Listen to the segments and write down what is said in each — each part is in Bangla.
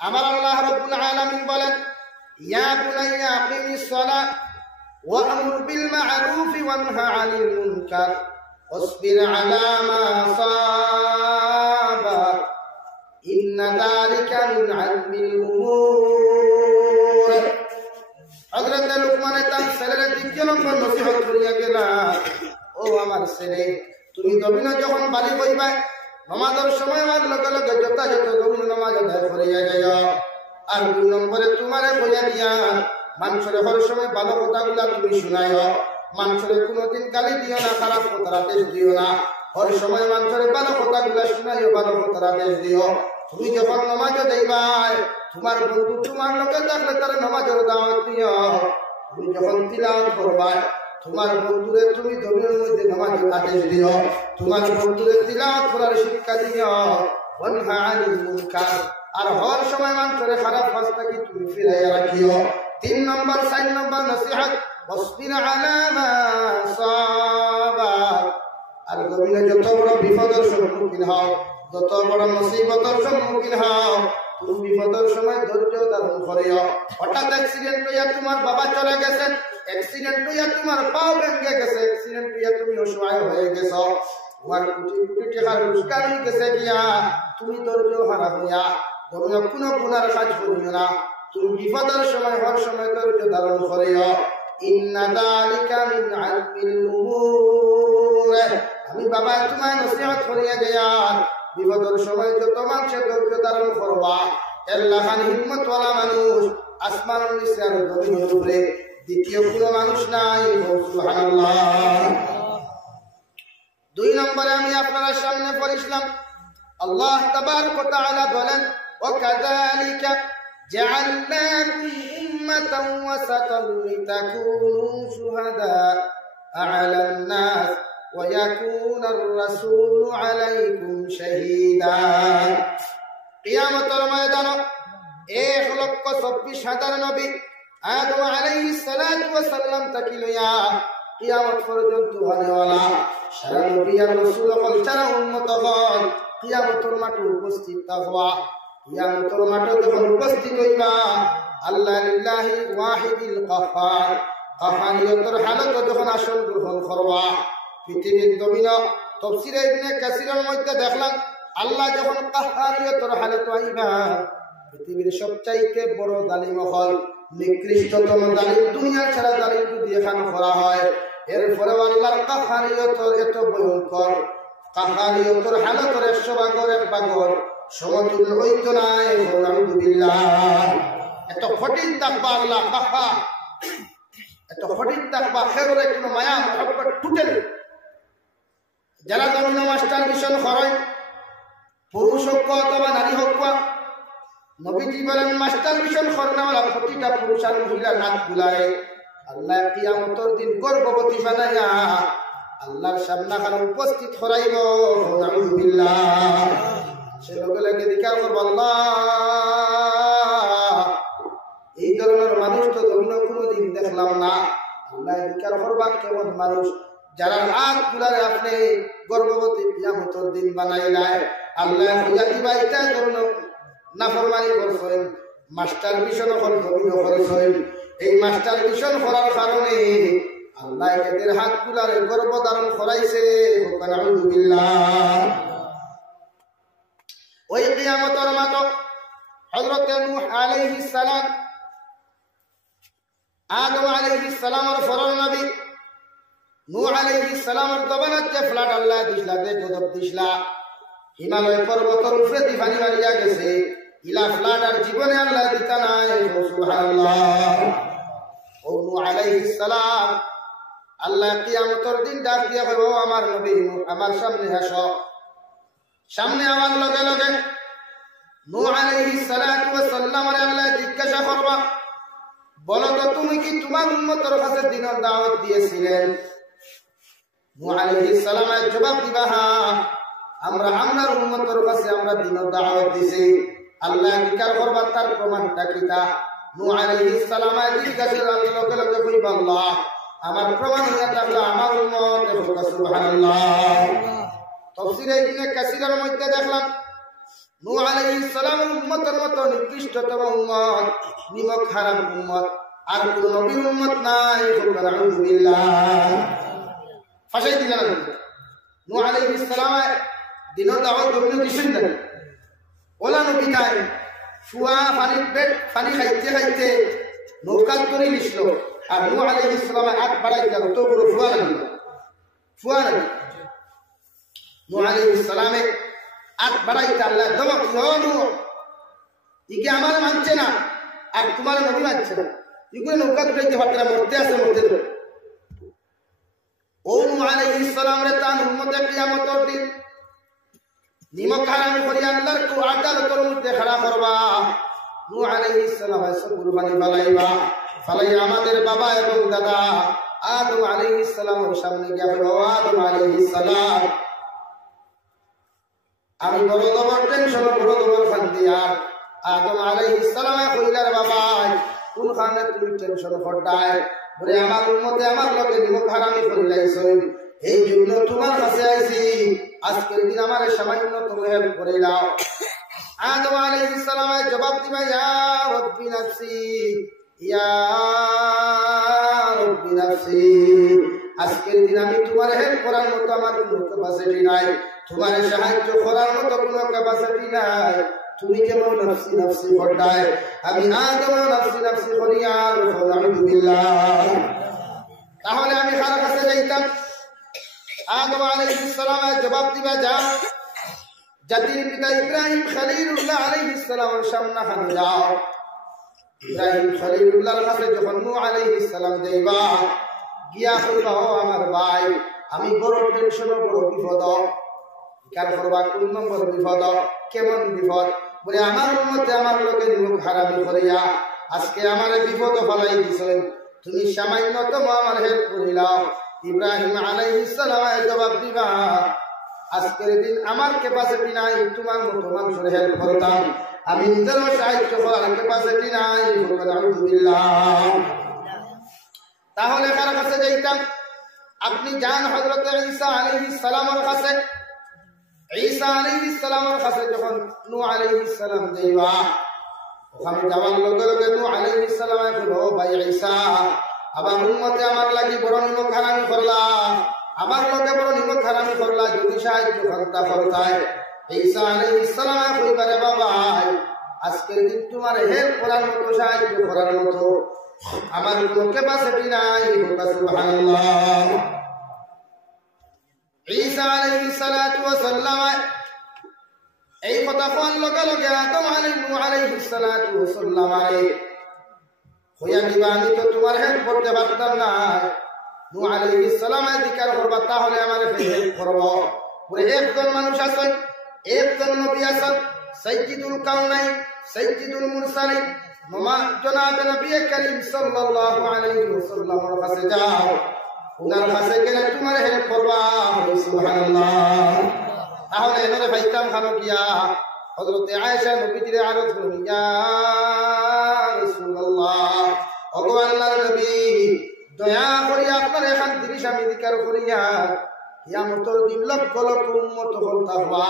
আমার আল্লাহ রাব্বুল আলামিন বলেন, ইয়া বুনাইয়া আকিমিস সালাহ ওয়া আমুর বিল মা'রুফ ওয়া নহি আনিল মুনকার ওয়াসবির আলা মা আসাবাক ইন্না যালিকা মিন আযমিল উমুর। হযরত লুকমান তার ছেলের দ্বিতীয় নম্বর নসিহত করিয়া গেলা, ও আমার ছেলে, তুমি জমিনে যখন বাড়ি হইবা, নামাজের সময় আমার লগে লগে যথাযথ জমিন নামাজ আদায় করিয়া যাইও। আর 2 নম্বরে তোমারে কইয়া দিয়া মানুষের হর সময় ভালো কথাগুলা তুমি শুনাইও। মানুষের কোনোদিন গালি দিও না, খারাপ কথার আদেশ দিও না। হর সময় মানুষের ভালো কথাগুলা শুনাইও, ভালো কথার আদেশ দিও। তুমি যখন নামাজে যাইবাই, তোমার বন্ধু তোমার লোকে থাকলে তার নামাজের দাওয়াত দিও। তুমি যখন তিলাওয়াত করবাই, তোমার বন্ধুরে তুমি জমিনের মধ্যে নামাজের আদেশ দিও। তোমার বন্ধুরে তিলাওয়াত করার শিক্ষা দিও। ওয়ানহা আনিল মুনকার, আর হর সময় মানুষের খারাপ কাজ থেকে তুমি ফিরাইয়া রাখিও। 3 নম্বর 4 নম্বর নসিহত, ওয়াসবির আলা মা আসাবাক। আর জমিনে যত বড় বিপদের সম্মুখীন হও, যত বড় মুসিবতের সম্মুখীন হও, তুমি বিপদের সময় ধৈর্য ধারণ করিও। হঠাৎ অ্যাক্সিডেন্ট হইয়া তোমার বাবা চলে গেছেন, অ্যাক্সিডেন্ট হইয়া তোমার পাও ভেঙে গেছে, অ্যাক্সিডেন্ট হইয়া তুমি অসহায় হয়ে গেছো, তোমার কোটি কোটি টাকার রোজগার গেছে গিয়া, তুমি ধৈর্য হারা হইয়া জমিনে কোনো গুনার কাজ করিও না। তুমি বিপদের সময় হর সময় ধৈর্য ধারণ করিও। ইন্না যালিকা মিন আযমিল উমুর। আমি বাবা তোমায় নসিহত করিয়া গেলাম, বিপদের সময় যত মানুষের ধৈর্য ধারণ করবা, আল্লাহ খান হিম্মতওয়ালা মানুষ আসমানের নিচে আর জমিনের উপরে দ্বিতীয় কোনো মানুষ নাই। সুবহানাল্লাহ। 2 নম্বরে আমি আপনার সামনে পড়িলাম, আল্লাহ তাবারক ওয়া তাআলা বলেন, ওয়াকাযালিকা জাআলনাকুম উম্মাতান ওয়াসাতান লিতাকুনু শুহাদা আ'লান নাস ওয়া ইয়াকুনার রাসূলু আলাইকুম শাহীদা। কিয়ামতের ময়দানে 1,24,000 নবী আদম আলাইহিস সালাতু ওয়াস সালাম থেকে লইয়া কিয়ামত পর্যন্ত হওয়ালা সারা নবী আর রাসূল সকল সারা উম্মতগণ কিয়ামতের মাঠে উপস্থিত থাকবা। কিয়ামতের মাঠে যখন উপস্থিত হইবা, আল্লাহ লিল্লাহি ওয়াহিদিল কাহ্হার কাহ্হারিয়তের হালত যখন আসন গ্রহণ করবা, পৃথিবীর জমিন তাফসীরে ইবনে কাসিরের মধ্যে দেখলাম, আল্লাহ যখন কাহ্হারিয়তের হালত আইবা, পৃথিবীর সবচাইতে বড় জালিম হল, নিকৃষ্টতম জালিম, দুনিয়ার সারা জালিম যদি এখানে করা হয়, এরপরে আল্লাহর কাহ্হারিয়তের এত ভয়ঙ্কর, কাহ্হারিয়তের হালতের 100 ভাগের 1 ভাগের সমতুল্য হইতো নাই। আলহামদুলিল্লাহ। এত কঠিন থাকবা আল্লাহ কাহ্হার, এত কঠিন থাকবা, খেরোর কোনো মায়া মহব্বত টুটেল। যারা জমিন মাস্টার মিশন করেন, পুরুষ হোক অথবা নারী হোক, নবীজি বলেন মাস্টার মিশন করেনওয়ালা প্রতিটা পুরুষ আর মহিলার নাক গুলায় আল্লাহ কিয়ামতের দিন গর্ভবতী বানাইয়া আল্লাহর সামনে উপস্থিত করাইব। আলহামদুলিল্লাহ। সে লগে লগে দিকার করব, আল্লাহ এই ধরনের মানুষ তো জমিন কোনোদিন দেখলাম না। আল্লাহ দিকার করবা কেমন মানুষ, যারা হাত গুলারে আপনি গর্ভবতী কিয়ামতের দিন বানাইলাই। আল্লাহ বুঝা দিবা এটা ধরুন নাফরমানি করছেন, মাস্টার মিশন জমিন করেছেন। এই মাস্টার মিশন করার কারণে আল্লাহ এদের হাত গুলারে গর্ভ ধারণ করাইছে। আলহামদুলিল্লাহ। ওই কিয়ামতের মাঠে হযরত নূহ আলাইহিস সালাম, আদম আলাইহিস সালামের ফরর নবী নূহ আলাইহিস সালামের দবানত যে ফ্লাড আল্লাহ দিছলা, যে গজব দিছলা, হিমালয় পর্বতের উপরে দি পানি মারিয়া গেছে, ইলা ফ্লাড আর জীবনে আল্লাহ দিতা নাই। সুবহানাল্লাহ। ও নূহ আলাইহিস সালাম আল্লাহ কিয়ামতের দিন ডাক দিয়া কইব, আমার নবী নূহ আমার সামনে আসো। সামনে আমার লগে লগে নূহ আলাইহিস সালাতু ওয়াস সালামের আল্লাহ জিজ্ঞাসা করবা, বলো তো তুমি কি তোমার উম্মতের কাছে দ্বীনের দাওয়াত দিয়েছিলেন? নূহ আলাইহিস সালামের জবাব দিবা, হ্যাঁ আমরা আপনার উম্মতের কাছে আমরা দ্বীনের দাওয়াত দিছি। আল্লাহ জিজ্ঞাসা করবা তার প্রমাণটা কি? তা নূহ আলাইহিস সালামের জিজ্ঞাসা লগে লগে কইবা, আল্লাহ আমার প্রমাণ হইয়া থাকলে আমার উম্মত। সুবহানাল্লাহ। তাফসীরে ইবনে কাসিরের মধ্যে দেখলাম, নূহ আলাইহিস সালামের উম্মতের মতো নিকৃষ্টতম উম্মত, নিমক হারাম উম্মত আর কোন নবীর উম্মত নাই। আলহামদুলিল্লাহ। ফাঁসাই দিলেন নূহ আলাইহিস সালামের দিনের দাওয়াত করতে দিছেন না। ওলা নবী তাই ফুয়া পানি খাইতে খাইতে নৌকা করে নিছিল, আর নূহ আলাইহিস সালামের হাত বাড়াই দিল, তো বড় ফুয়া লাগলো। ফুয়া নাকি নূহ আলাইহিস সালামের হাত বাড়াইতে আল্লাহ ধমক, নূহ ইকে আমার মানছে না আর তোমার নবী মানছে না, এগুলো নৌকা তুলাইতে পারতে না, মরতে আছে মরতে দেবে। ও নূহ আলাইহিস সালামের তার উম্মতে কিয়ামতের দিন নিমক হারাম করি আল্লাহর আদালতের মধ্যে খাড়া করবা। নূহ আলাইহিস সালাম এসে কুরবানি ফালাইবা, ফালাইয়া আমাদের বাবা এবং দাদা আদম আলাইহিস সালামের সামনে গিয়া বলবো, আদম আলাইহিস সালাম আমি বড় তোমার টেনশন, বড় তোমার ফান্দি। আর আদম আলাইহিস সালাম কইলার বাবা কোন খানে তুমি টেনশন করডায়? বলে আমার উম্মতে আমার লোকে নিমক হারামি করিলাইছ, এই জন্য তোমার কাছে আইছি, আজকের দিন আমার সামান্য তুমি হেল্প করে দাও। আদম আলাইহিস সালাম জবাব দিবা, ইয়া রব্বি নাফসি, ইয়া রব্বি নাফসি, আজকের দিন আমি তোমার হেল্প করার মতো আমার কোনো ক্যাপাসিটি নাই, তোমার সাহায্য করার মতো কোনো ক্যাপাসিটি নাই, তুমি কেমন নাফসি নাফসি করডায়? আমি আদম নাফসি নাফসি করি আর আলহামদুলিল্লাহ। তাহলে আমি কার কাছে যাইতাম? আদম আলাইহিস সালামের জবাব দিবা, যা জাতির পিতা ইব্রাহিম খলিলুল্লাহ আলাইহিস সালামের সামনে হান যাও। ইব্রাহিম খলিলুল্লাহর কাছে যখন নূহ আলাইহিস সালাম যাইবা, গিয়া কইবা, ও আমার ভাই আমি বড় টেনশন, বড় বিপদ। কার করবা? কোন নম্বর বিপদ? কেমন বিপদ? বলে আমার উম্মতে আমার লোকে নিমক হারামি করিয়া আজকে আমার বিপদ ফলাই দিছেন, তুমি সামান্যতম আমার হেল্প করিলাও। ইব্রাহিম আলাইহিস সালামের জবাব দিবা, আজকের দিন আমার ক্যাপাসিটি নাই তোমার মতো মানুষের হেল্প করতাম, আমি নিজেরও সাহায্য করার ক্যাপাসিটি নাই। আলহামদুলিল্লাহ। তাহলে কার কাছে যাইতাম? আপনি যান হযরত ঈসা আলাইহিস সালামের কাছে। ঈসা আলাইহিস সালামের কাছে যখন নূহ আলাইহিস সালাম যাইবা, ওখানে যাওয়ার লগে লগে নূহ আলাইহিস সালামে কইলো, ভাই ঈসা আমার উম্মতে আমার লাগি বড় নিমক হারামি করলা, আমার লোকে বড় নিমক হারামি করলা, যদি সাহায্য করতা করতায়। ঈসা আলাইহিস সালাম কইবারে, বাবা আজকের দিন তোমার হেল্প করার মতো সাহায্য করার মতো আমার কোনো ক্যাপাসিটি নাই। সুবহানাল্লাহ। ঈসা আলাইহিস সালাতু ওয়াস সালাম এই কথা কোন লগে লগে আদম আলাইহিস সালাতু ওয়াস সালাম হইয়া দিবা, আমি তো তোমার হেল্প করতে পারতাম না। নূহ আলাইহিস সালাম জিকির করবা, তাহলে আমার হেল্প করব। বলে একজন মানুষ আছেন, একজন নবী আছেন, সাইয়্যিদুল কাউনাইন, সাইয়্যিদুল মুরসালিন, জনাব নবী করিম সাল্লাল্লাহু আলাইহি ওয়াসাল্লামের কাছে যাও, ওনার কাছে গেলে তোমার হেল্প করবা। সুবহানাল্লাহ। তাহলে এবারে ভাইতাম খানো গিয়া হযরত আয়েশা নবীজির আরজ করলেন, ইয়া রাসূলুল্লাহ, ওগো আল্লাহর নবী দয়া করিয়া আপনার এখান থেকে আমি জিকির করিয়া কিয়ামতের দিন লক্ষ লক্ষ উম্মত হল থাকবা,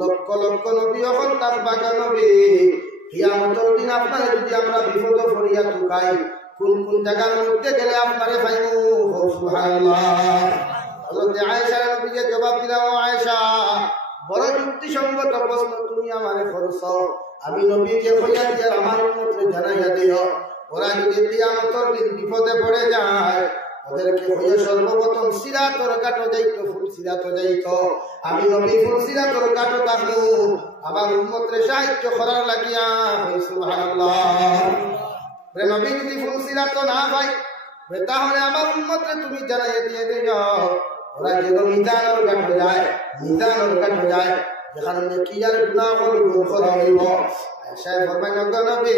লক্ষ লক্ষ নবী হল থাকবা। নবী কিয়ামতের দিন আপনার যদি আমরা বিপদ করিয়া তুকাই, কোন কোন জায়গার মধ্যে গেলে আপনারে পাইবো? সুবহানাল্লাহ। হযরত আয়েশা নবীকে জবাব দিলা, ও আয়েশা বড় যুক্তিসঙ্গত প্রশ্ন তুমি আমারে করছো, আমি নবীকে কইয়া দিয়া আমার উম্মতকে জানাইয়া দিও, ওরা যদি কিয়ামতের দিন বিপদে পড়ে যায় ওদেরকে হইয়া সর্বপ্রথম সিরাতর কাটো যাইতো, ফুল সিরাত যাইতো। আমি নবী ফুল সিরাতর কাটো থাকবো আমার উম্মতরে সাহায্য করার লাগিয়া। সুবহানাল্লাহ। নবী যদি ফুল সিরাত না পাই তাহলে আমার উম্মতরে তুমি জানাইয়া দিয়ে দিও, ওরা যেন মিজানুর কাটো যায়, মিজানুর কাটো যায়, যেখানে নেকি আর গুনাহ গুণ করা হইব। আয়েশা ফরমায়, নবী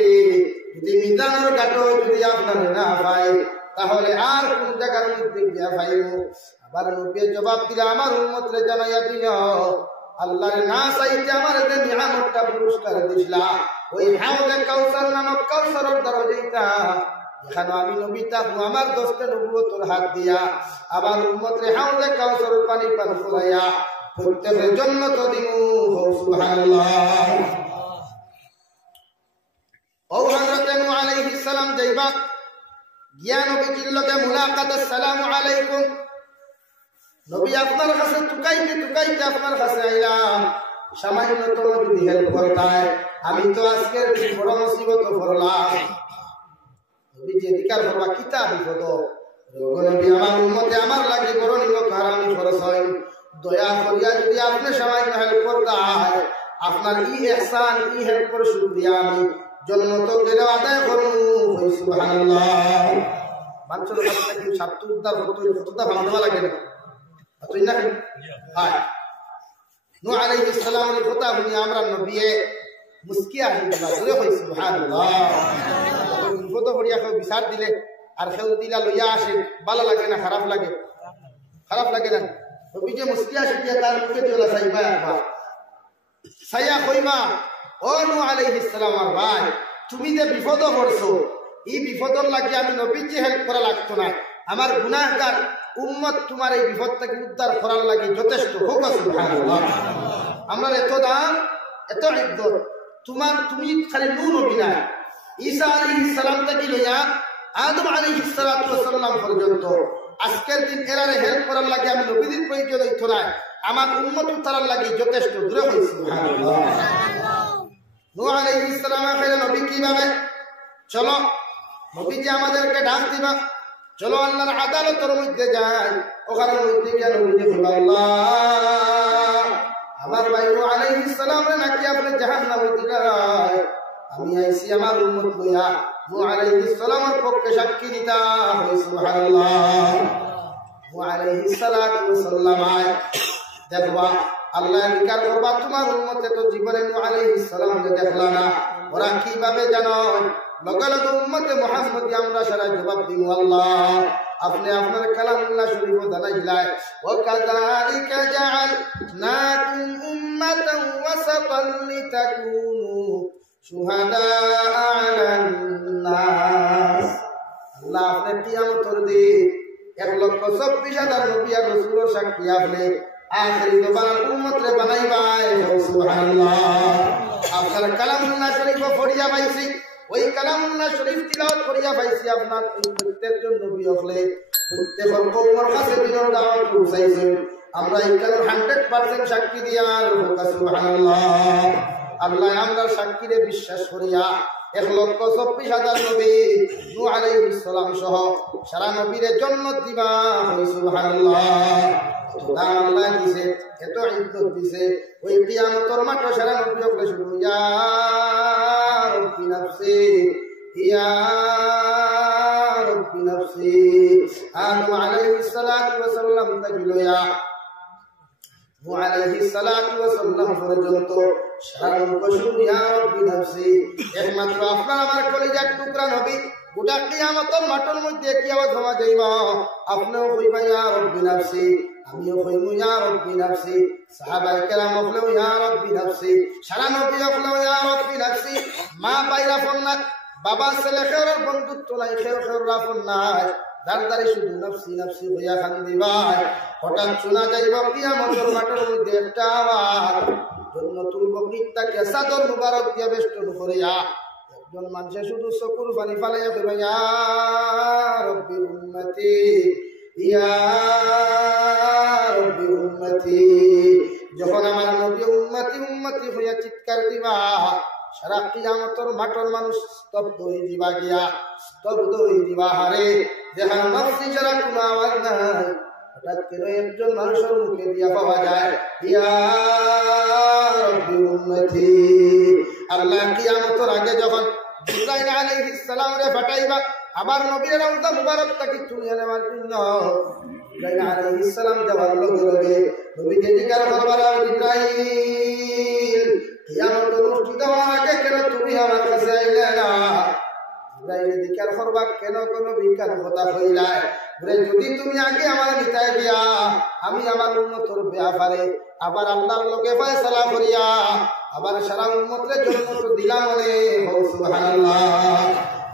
যদি মিজানুর কাটো যদি আপনার না পাই তাহলে আর কোন জায়গার মধ্যে গিয়া পাইব? আবার নবী জবাব দিলে, আমার উম্মতরে জানাইয়া দিও, আল্লাহর না চাইতে আমার যে নিয়ামতটা পুরস্কার দিছিলা, ওই হাউজে কাউসার নামক কাউসারের দরজাটা যেখানে আমি নবী থাকবো, আমার 10টা নবুয়তের হাত দিয়া আমার উম্মতরে হাউজে কাউসারের পানি পান করাইয়া প্রত্যেকের জান্নাত দিমু সুবহানাল্লাহ ও হযরত নূহ আলাইহিস সালাম যাইবা গিয়া নবীজির লগে মুলাকাত আসসালামু আলাইকুম নবী আপনার কাছে টুকাইতে আপনার কাছে আইলাম সামান্য তো যদি হেল্প করতায় আমি তো আজকের বড় মুসিবত পড়লাম নবী যে অধিকার করবা কিতা বিপদ নবী আমার উম্মতে আমার লাগি বড় নিও কারণ খরচ হয় দয়া করিয়া যদি আপনি সামান্য হেল্প করতায় আপনার ই ইহসান ই হেল্প করে শুকরিয়া আমি জান্নাত গেলে আদায় করব সুবহানাল্লাহ মানুষের কাছে কি সত্য উদ্ধার করতে কতটা ভালো লাগে না তুই না হ্যাঁ নূহ আলাইহিস সালামের কথা শুনি আমরা নবীয়ে মুস্কিয়া হইলা জোরে কই সুবহানাল্লাহ বিপদ করিয়া কেউ বিচার দিলে আর কেউ দিলা লইয়া আসে ভালো লাগে না খারাপ লাগে না নবী যে মুস্কিয়া শিখিয়া তার মুখে দিলা সাইবা সাইয়া কইমা ও নূহ আলাইহিস সালাম আর ভাই তুমি যে বিপদ পড়ছো এই বিপদর লাগি আমি নবীর যে হেল্প করা লাগতো না আমার গুনাহগার উম্মত তোমার এই বিপদ থেকে উদ্ধার করার লাগি যথেষ্ট হোক সুবহানাল্লাহ আমরা এত দাম এত ইজ্জত তুমি খালি নূহ নবী না ঈসা আলাইহিস সালাম থেকে লইয়া আদম আলাইহিস সালাতু ওয়াস সালাম পর্যন্ত আজকের দিন এরারে হেল্প করার লাগি আমি নবীর প্রয়োজন হইতো না আমার উম্মত তার লাগি যথেষ্ট দূরে হইছে সুবহানাল্লাহ নূহ আলাইহিস সালাম আখেরে নবী কিভাবে চলো নবী যে আমাদেরকে ডাক দিবা চলো আল্লাহর আদালতের মধ্যে যাই ওখানে মধ্যে গিয়ে নবী বলল আল্লাহ আমার ভাই নূহ আলাইহিস সালাম নাকি আপনি জাহান্নামে দিলাই আমি আইছি আমার উম্মত লইয়া নূহ আলাইহিস সালামের পক্ষে সাক্ষী দিতা হয় সুবহানাল্লাহ নূহ আলাইহিস সালাতু ওয়াস সালাম দেখবা আল্লাহ নিকার করবা তোমার উম্মতে তো জীবনে নূহ আলাইহিস সালামকে দেখলা না ওরা কিভাবে জানো লগে লগে উম্মতে মুহাম্মদ আমরা সারা জবাব দিব আল্লাহ আপনি আপনার কালামুল্লাহ শরীফ জানাইলাই ওয়া কাযালিকা জাআলনাকুম উম্মাতান ওয়াসাতান লিতাকুনু শুহাদা আলান নাস আল্লাহ আপনি কিয়ামতের দিন 1,24,000 নবী আর রাসূলের সাক্ষী আপনি আখেরি জবান উম্মতরে বানাইবাই সুবহানাল্লাহ আপনার কালামুল্লাহ শরীফ পড়িয়া পাইছি ওই কালামুল্লাহ শরীফ তিলাওয়াত করিয়া পাইছি আপনার প্রত্যেকজন নবী হলে প্রত্যেক কওমের কাছে দিনের দাওয়াত পৌঁছাইছেন আমরা এখানে 100% সাক্ষী দিয়ার সুবহানাল্লাহ আল্লাহ আমরা সাক্ষীরে বিশ্বাস করিয়া 1,24,000 নবী নূহ আলাইহিস সালাম সহ সারা নবীরে জান্নাত দিবা সুবহানাল্লাহ আল্লাহ দিছে এত ইজ্জত দিছে ওই কিয়ামতের মাঠে সারা নবী হলে শুধু ইয়া রব্বি নাফসি ইয়া রব্বি নাফসি আদম আলাইহিস সালাতু ওয়াস সালাম থেকে লইয়া নূহ আলাইহিস সালাতু ওয়াস সালাম পর্যন্ত সারা নবী শুধু ইয়া রব্বি নাফসি একমাত্র আপনার আমার কলিজার টুকরা নবী গোটা কিয়ামতের মাঠের মধ্যে কি আওয়াজ হওয়া যাইবা আপনিও কইবা ইয়া রব্বি নাফসি আমিও কইমু ইয়া রব্বি নাফসি সাহাবায়ে কেরাম বললেও ইয়া রব্বি নাফসি সারা নবী বললেও ইয়া রব্বি নাফসি মা বাইরা ফোননা বাবা ছেলে খের বন্ধুত্ব নাই খের রাফন নাই দারদারি শুধু নাফসি নাফসি হইয়া কান্দি ভাই হঠাৎ শোনা যাইবা কিয়ামতের মাঠের মধ্যে একটা আওয়াজ জান্নাতুল বকরিতাকে সাদর মুবারক দিয়া বেষ্টন করিয়া একজন মানুষে শুধু চকুর পানি ফালাইয়া কইবা ইয়া রব্বি উম্মতি ইয়া রব্বি উম্মতি যখন আমার নবী উম্মতি উম্মতি হইয়া চিৎকার দিবা সারা কিয়ামতের মাঠের মানুষ স্তব্ধ হয়ে দিবা গিয়া স্তব্ধ হয়ে দিবা হারে দেখার নফসি ছাড়া কোনো আওয়াজ নাই হঠাৎ করে একজন মানুষের মুখে দিয়া পাওয়া যায় ইয়া রব্বি উম্মতি আল্লাহ কিয়ামতের আগে যখন জিবরাইল আলাইহিস সালাম রে পাঠাইবা আবার নবীর রওজা মুবারক তাকে তুলে নেওয়ার জন্য জিবরাইল আলাইহিস সালাম যাওয়ার লগে লগে নবীকে জিজ্ঞাসা করবার জিবরাইল কিয়ামত অনুষ্ঠিত হওয়ার আগে কেন তুমি আমার কাছে আইলে না জিবরাইল জিজ্ঞাসা করবা কেন কোন বিজ্ঞান কথা কইলাই বলে যদি তুমি আগে আমার নিতাই দিয়া আমি আমার উম্মতের ব্যাপারে আবার আল্লাহর লগে ফয়সালা করিয়া আবার সারা উম্মতের জন্য তো দিলাম রে সুবহানাল্লাহ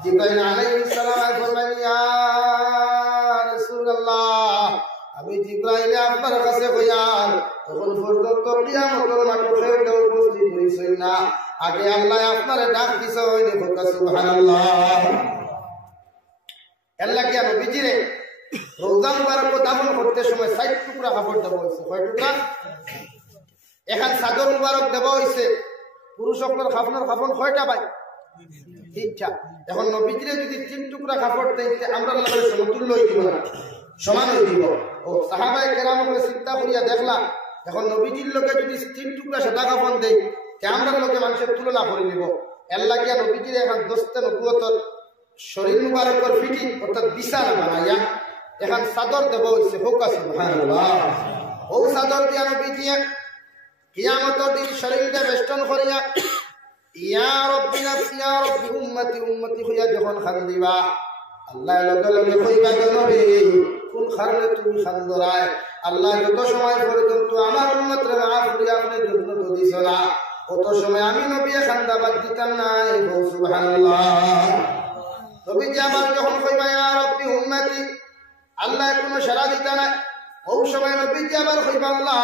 জিবরাইল আলাইহিস সালাম বললেন ইয়া রাসূলুল্লাহ আমি জিবরাইল আপনার কাছে কইয়ার তখন কিয়ামতের মাঠে কেউ উপস্থিত হইছেন না আগে আল্লাহ আপনারে ডাক দিছে হইনি সুবহানাল্লাহ আল্লাহ কি নবীজি রে রওজা মুবারক দাফন করতে সময় 60 টুকরা কাপড় দেওয়া হয়েছে কয় টুকরা এখন চাদর মুবারক দেওয়া হয়েছে পুরুষ সকলের কাফন কয়টা ভাই তিনটা এখন নবীজিরে যদি 3 টুকরা কাপড় দিতে আমরা লাগলে সমতুল্য হয়ে দিব না সমান হয়ে দিব ও সাহাবায়ে কেরাম বলে চিন্তা করিয়া দেখলাম এখন নবীজির লোকে যদি 3 টুকরা সাদা কাপড় দেই তে আমরা লোকে মানুষের তুলনা করে নিব আল্লাহ কি নবীজিরে এখন দস্তে নবুয়তর শরীর মুবারকের ফিটিং অর্থাৎ বিছানা বানাইয়া এখন চাদর দেব হইছে হোকা সুবহানাল্লাহ ও চাদর দিয়া নবীজি কিয়ামতের দিন শরীরটা বেষ্টন করিয়া ইয়া রাব্বি নাফসি ইয়া রাব্বি উম্মতি উম্মতি হইয়া যখন খান দিবা আল্লাহ লগে লগে কইবা নবী কোন কারণে তুমি খান ধরায় আল্লাহ যত সময় পর্যন্ত আমার উম্মতরে মাফ করিয়া আপনি জান্নাত দিছ না কত সময় আমি নবী খান্দাবাদ দিতাম না সুবহানাল্লাহ নবীজি আবার যখন কইবা ইয়া রাব্বি উম্মতি আল্লাহ কোনো সাড়া দিতা না ও সময় নবীজি আবার কইবা আল্লাহ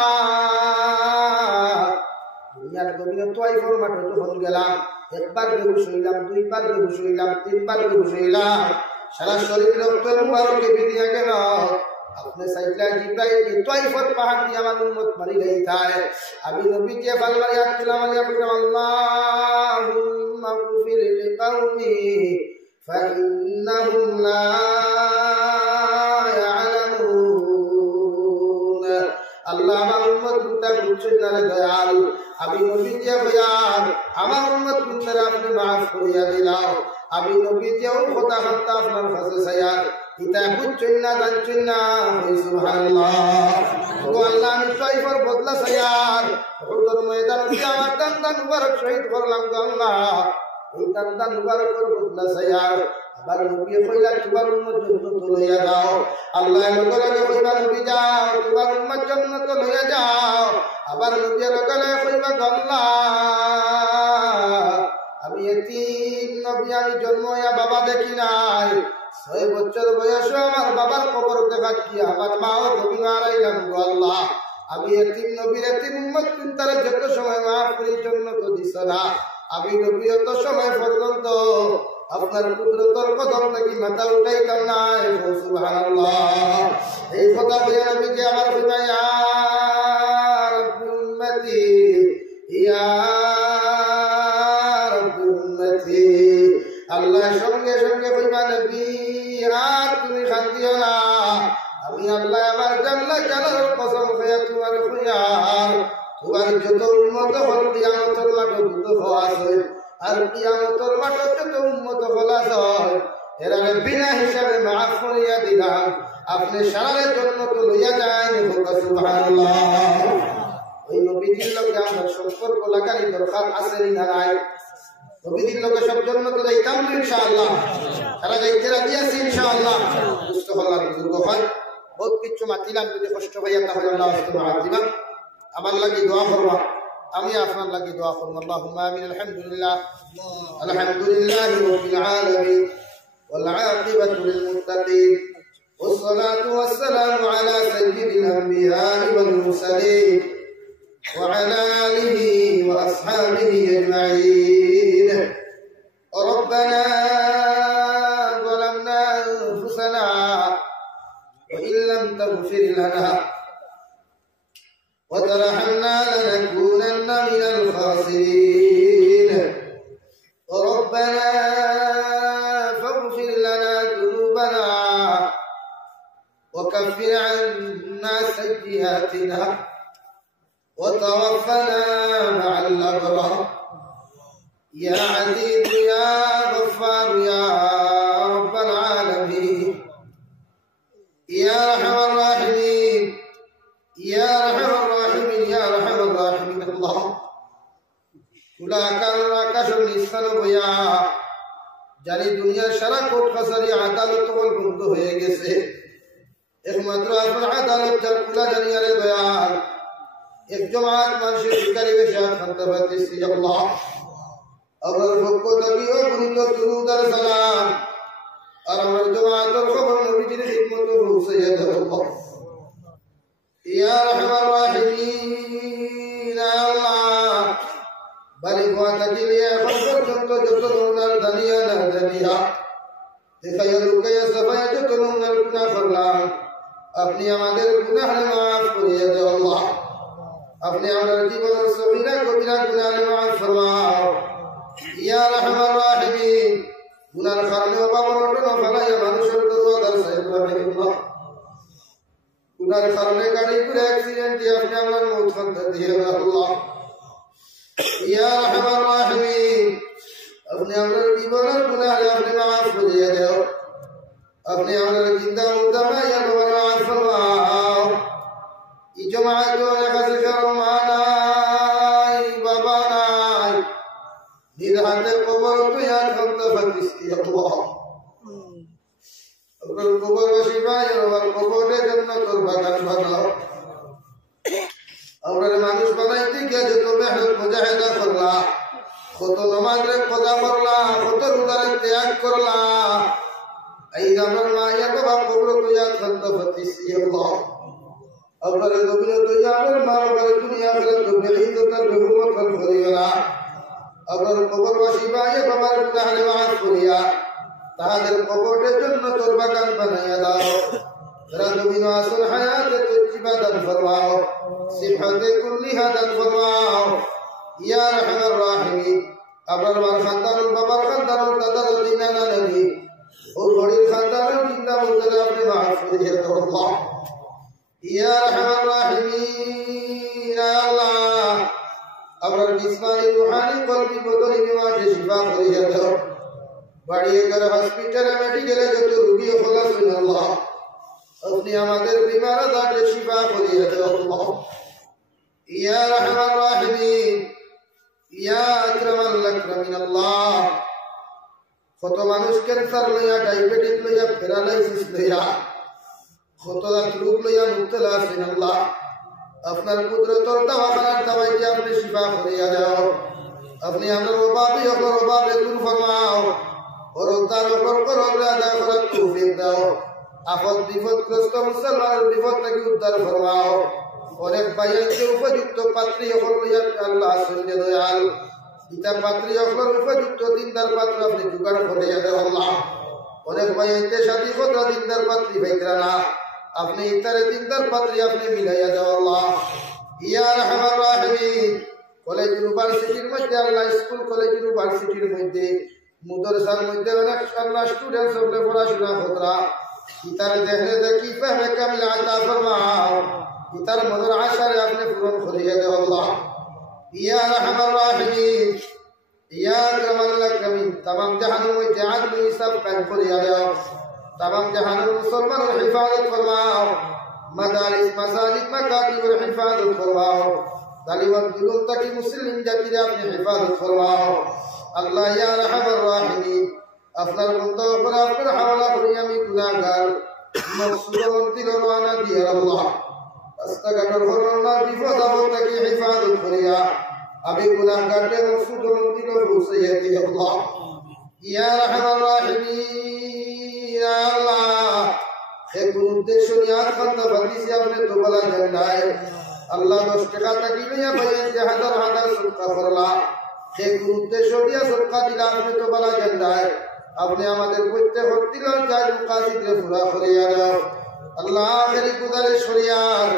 দুনিয়ার জমিনে তোয়াইফর মাঠে যখন গেলাম একবার বেহুশ হইলাম দুইবার বেহুশ হইলাম তিনবার বেহুশ হইলাম সারা শরীর রক্ত মুবারকে বিধিয়া গেল আপনি সাইডলা জিব্রাইল কি তোয়াইফর পাহাড় দিয়ে আমার উম্মত মারি দেই তাই আমি নবীজি বালবার ইয়াদ তুলাম আল্লাহুম্মা গফির লিকাউমি ফাইন্নাহুম লা ইয়ালামুন আল্লাহ আমার উম্মত গুতা বুঝছেন না দয়াল আমি নবীজি বয়ান আমার উম্মত গুনারা আপনি maaf করিয়া দিলাও আমি নবীজি ও কথা কথা আপনার কাছে চাইয়ার এটা বুঝছেন না জানছেন না সুবহানাল্লাহ ও আল্লাহ আমি তাইফর বদলা চাইয়ার উহুদের ময়দানে আমার দান মুবারক শহীদ করলাম আল্লাহ এই দান মুবারকের বদলা চাইয়ার আবার নবী কইলা তোমার উম্মত জান্নাত লইয়া যাও আল্লাহ লগে লগে কইবা নবী যাও তোমার উম্মত জান্নাত লইয়া যাও আবার নবী লগে লগে কইবা আল্লাহ আমি এতিম নবী আমি জন্ময়া বাবা দেখি নাই 6 বছর বয়সে আমার বাবার কবর দেখা কি আমার মাও নবী মারাইলাম গো আল্লাহ আমি এতিম নবীর এতিম উম্মত তার যত সময় maaf করি জান্নাত দিছ না আমি নবী এত সময় পর্যন্ত আপনার কুদরতের কদম থেকে মাথা উঠাইতাম না সুবহানাল্লাহ এই কথা বলে নবীজি আমার কইবা ইয়া রাব্বি উম্মতি ইয়া রাব্বি উম্মতি আল্লাহ সঙ্গে সঙ্গে কইবা নবী আর তুমি খান্দিও না আমি আল্লাহ আমার জান্নাত জালার কসম খায়া তোমার খুয়ার তোমার যত উম্মত হল কিয়ামতের মাঠে যত আছে আর কিয়ামতের মাঠে যত উম্মত হল আছে এরা বিনা হিসাবে maaf করিয়া দিলাম আপনি সারা জান্নাত লইয়া যান সুবহানাল্লাহ ওই নবীজির লগে আমার সম্পর্ক লাগানি দরকার আছে না নাই নবীজির লগে সব জান্নাত যাইতাম ইনশাআল্লাহ সারা যাইতে রাজি আছি ইনশাআল্লাহ সুস্থ হলাম বুজুর্গ হয় বহুত কিছু মাতিলাম যদি কষ্ট হইয়া তাহলে আল্লাহ সুবহানাহু দিবা আমার লাগি দোয়া করবা আমি আপনার লাগি দোয়া করব আল্লাহুম্মা আমিন আলহামদুলিল্লাহ আলহামদুলিল্লাহি রাব্বিল আলামিন ওয়াল আকিবাতু লিল মুত্তাকিন والصلاة والسلام على سيد الأنبياء والمرسلين وعلى آله وأصحابه أجمعين ربنا ظلمنا أنفسنا وإن لم تغفر لنا وترحمنا لنكونن من الخاسرين ربنا فاغفر لنا ذنوبنا وكفر عنا سيئاتنا وتوفنا مع الأبرار يا عزيز يا غفار يا رب العالمين يا أرحم الراحمين يا أرحم الراحمين يا أرحم الراحمين الله كلا كرر كشر নিঃসলবয়া জানি দুনিয়ার সারা কোট কাছারি আদালত বল বন্ধ হয়ে গেছে একমাত্র আপনার আদালত যার কুলা জানিয়ারে দয়াল এক জমাত মানুষের ভিতরে বেশাত করতে পারতেছি আল্লাহ আমার পক্ষ থেকে অগণিত দুরূদ আর সালাম আর আমার জমাতের খবর নবীজির খিদমতে পৌঁছাইয়া দাও আল্লাহ ইয়া আরহামার রাহিমিন গুনার দানিয়া না দানিয়া দেখাইয়া লুকাইয়া সবাই যত নোংরার গুনাহ করলাম আপনি আমাদের গুনাহ মাফ করিয়া দেও আল্লাহ আপনি আমাদের জীবনের সবিরা কবিরা গুনাহ মাফ ফরমাও ইয়া রহমান রাহিমিন গুনার কারণে অবনটন ফলাইয়া মানুষের দরবার সাহেব রহিমাল্লাহ গুনার কারণে গাড়ি করে অ্যাক্সিডেন্ট দিয়ে আপনি আমার মৌত করতে দিয়ে আল্লাহ ইয়া রহমান রাহিমিন আপনি আমাদের জীবনের গুনাহ আপনি মাফ করিয়া দেও আপনি আমাদের জিন্দা মুর্দা মাইয়া মাফ ফরমাও ই জমায়েত কাছে কারো মা নাই বাবা নাই নিরাতে কবর তৈয়ার করতে পারিস আল্লাহ আপনার কবর বসিবাই আর কবরের জন্য তোর বাগান বানাও আমরা মানুষ বানাইতে গিয়ে যত মেহনত মুজাহিদা করলা কত নামাজে কদা করলা কত রোজার ত্যাগ করলা এই আমার মায়া বাবা কবর তৈয়ার করতে পারিস আল্লাহ আপনার দুনিয়া তৈয়ার মা বাবার দুনিয়া করে তো বেরিয়ে তো তার হুকুমত করিও না আপনার কবর বসিবাই বাবার গুনাহ মাফ করিয়া তাদের কবরের জন্য তোর বাগান বানাইয়া দাও রাজবিন আসল হায়াতে তজ্জিবা দান ফরমাও সিফাতে কুল্লিহা দান ফরমাও ইয়া রহমান রাহিমিন আপনার খানদানুল বাবার খানদানুল দাদার দিনানা নবী ও বড়ির খানদানুল জিন্দা মুর্দা আপনি মাফ করিয়া দাও আল্লাহ ইয়া রহমান রাহিমিন আল্লাহ আপনার জিসমানি রূহানি কলবি বদনি বিমারে শিফা করিয়া দাও বাড়িয়ে করে হসপিটালে মেডিকেলে যত রোগী হলো আল্লাহ আপনি আমাদের বিমার দাঁড়ে শিফা করিয়ে দেও আল্লাহ ইয়া রহমান রাহিমিন ইয়া আকরামাল আকরামিন আল্লাহ কত মানুষ ক্যান্সার লইয়া ডায়াবেটিস লইয়া প্যারালাইসিস লইয়া কত রোগ লইয়া মুবতলা আছেন আল্লাহ আপনার কুদরতর দাওয়াখানার দাওয়াই দিয়ে আপনি শিফা করিয়া দাও আপনি আমার অভাবী অপর অভাবে দূর ফরমাও তার ওপর করলে আদায় করার তৌফিক দাও আপদ বিপদগ্রস্ত মুসলমানের বিপদ থেকে উদ্ধার ফরমাও অনেক ভাইয়াকে উপযুক্ত পাত্রী অপর আল্লাহ সঞ্জয় দয়াল পিতা পাত্রী অপর উপযুক্ত দিনদার পাত্র আপনি জোগাড় করিয়া দেও আল্লাহ অনেক ভাইয়াকে সাথী কথা দিনদার পাত্রী ভাইরা না আপনি ইতারে দিনদার পাত্রী আপনি মিলাইয়া দেও আল্লাহ ইয়া রহমান রাহিমিন কলেজ ইউনিভার্সিটির মধ্যে আল্লাহ স্কুল কলেজ ইউনিভার্সিটির মধ্যে মুদরসার মধ্যে অনেক আল্লাহ স্টুডেন্টস হলে পড়াশোনা করা ইতার দেখে দেখি পহলে কামিল আতা ফরমাও ইতার মনের আশারে আপনি পূরণ করিয়া দেও আল্লাহ ইয়া রহমান রাহিমিন ইয়া আকরামাল আকরামিন तमाम জাহানের মধ্যে আদল ইনসাফ কায়েম করিয়া দাও तमाम জাহানের মুসলমানের হিফাজত ফরমাও মাদারিস মাসাজিদ মাকাতিবের হিফাজত ফরমাও তালিবান দুলুন তাকি মুসলিম জাতির আপনি হিফাজত ফরমাও আল্লাহ ইয়া রহমান রাহিমিন আপনার বন্ধ উপর আপনার হাওলা করি আমি গুনাহগার মকসুদ অন্তিল রানা দিয়া আল্লাহ রাস্তাঘাটের করোনা বিপদ আপদ থেকে হিফাজত করিয়া আমি গুনাহগারদের মকসুদ অন্তিল পৌঁছাইয়া দিয়া আল্লাহ ইয়া রহমান রাহিমিন আল্লাহ হে কোন উদ্দেশ্য নিয়ে খান্দা বাঁধিয়েছি আপনি তো বলা জানায় আল্লাহ 10 টাকা থাকি লইয়া ভাইয়া যে হাজার হাজার সদকা করলা হে কোন উদ্দেশ্য দিয়া সদকা দিলা আপনি তো বলা জানায় আপনি আমাদের প্রত্যেক দিলাম যাই মুকাসিদে পুরা করিয়া দাও আল্লাহ আখেরি কুদারে শরিয়ার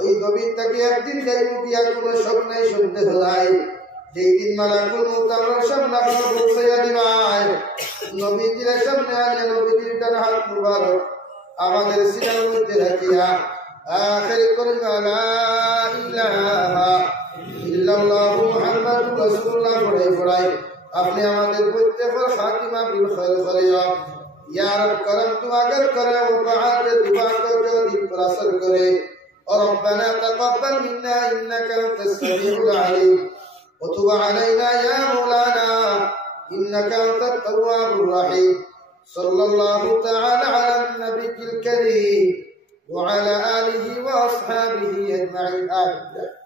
ওই গভীর থেকে একদিন যাইব গিয়া কোনো স্বপ্নে শুনতে হলাই যেই দিন মালাকুল মউত আমার সামনে আপনার পৌঁছাইয়া দিবাই নবীজির সামনে আনিয়া নবীজির ডান হাত মুবারক আমাদের সিনার মধ্যে রাখিয়া আখেরি কলিমা লা ইলাহা ইল্লাল্লাহু মুহাম্মাদুর রাসূলুল্লাহ পড়াই আপনি আমাদের প্রত্যেকের খাতিমা বিল খায়র করিয়া ইয়া রব করম তু আগর করে ও বাহাদ দুআ কো जो दिल पर असर करे और रब्बना तकब्बल मिन्ना इन्नका अंतस समीउल अलीम व तुब अलैना या मौलाना इन्नका अंतत तव्वाबुर रहीम सल्लल्लाहु तआला अला नबियिल करीम व अला आलिहि व अस्हाबिहि अजमईन आमीन।